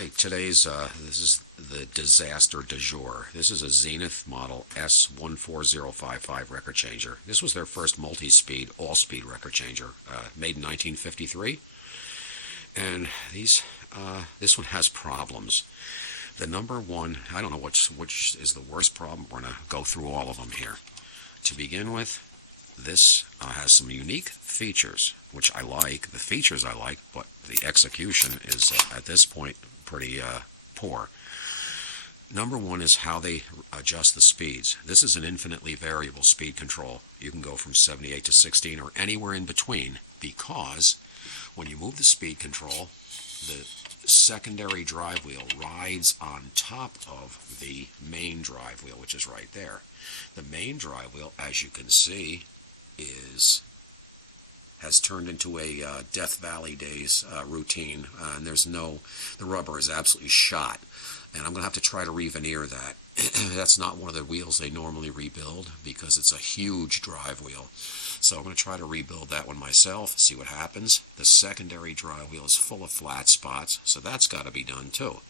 Hey, this is the disaster du jour. This is a Zenith model S14055 record changer. This was their first multi-speed, all-speed record changer, made in 1953. And this one has problems. The number one, I don't know which is the worst problem. We're going to go through all of them here. To begin with, this has some unique features, which I like. The features I like, but the execution is, at this point, pretty poor. Number one is how they adjust the speeds. This is an infinitely variable speed control. You can go from 78 to 16 or anywhere in between, because when you move the speed control, the secondary drive wheel rides on top of the main drive wheel, which is right there. The main drive wheel, as you can see, has turned into a Death Valley days routine, and the rubber is absolutely shot, and I'm going to have to try to re-veneer that. That's not one of the wheels they normally rebuild because it's a huge drive wheel. So I'm going to try to rebuild that one myself, see what happens. The secondary drive wheel is full of flat spots, so that's got to be done too.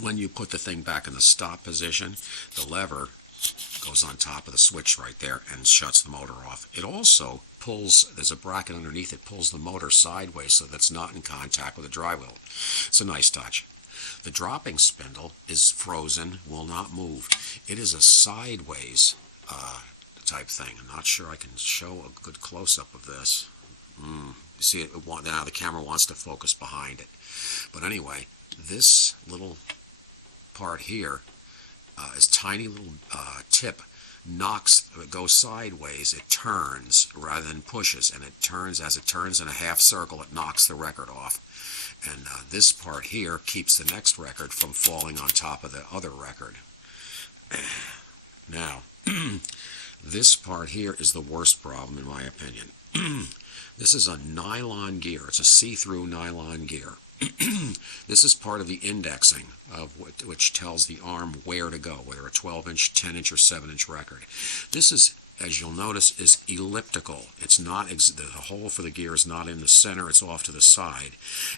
When you put the thing back in the stop position, the lever goes on top of the switch right there and shuts the motor off. It also pulls, there's a bracket underneath it, pulls the motor sideways so that's not in contact with the drive wheel. It's a nice touch. The dropping spindle is frozen, will not move. It is a sideways type thing. I'm not sure I can show a good close-up of this. You see it now, the camera wants to focus behind it. But anyway, this little part here is tiny little tip it goes sideways, it turns rather than pushes, and it turns, as it turns in a half circle, it knocks the record off. And this part here keeps the next record from falling on top of the other record. Now, this part here is the worst problem in my opinion. This is a nylon gear. It's a see-through nylon gear. This is part of the indexing of which tells the arm where to go, whether a 12-inch, 10-inch, or 7-inch record. This is, as you'll notice, is elliptical. It's not the hole for the gear is not in the center, it's off to the side.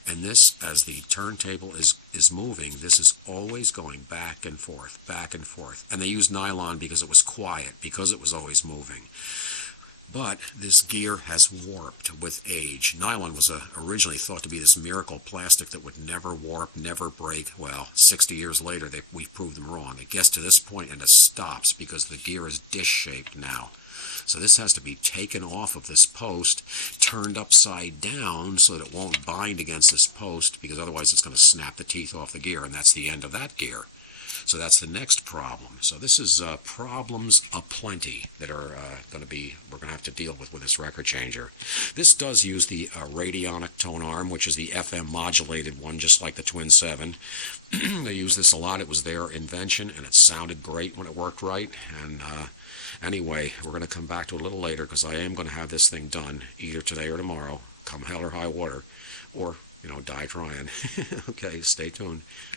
And this, as the turntable is moving, this is always going back and forth, back and forth. And they used nylon because it was quiet, because it was always moving. But this gear has warped with age. Nylon was originally thought to be this miracle plastic that would never warp, never break. Well, 60 years later, we've proved them wrong. It gets to this point and it stops because the gear is dish-shaped now. So this has to be taken off of this post, turned upside down so that it won't bind against this post, because otherwise it's going to snap the teeth off the gear, and that's the end of that gear. So that's the next problem. So this is problems aplenty that are we're going to have to deal with this record changer. This does use the radionic tone arm, which is the FM modulated one, just like the Twin 7. They use this a lot. It was their invention, and it sounded great when it worked right. And anyway, we're going to come back to it a little later, because I am going to have this thing done either today or tomorrow, come hell or high water, or, die trying. Okay, stay tuned.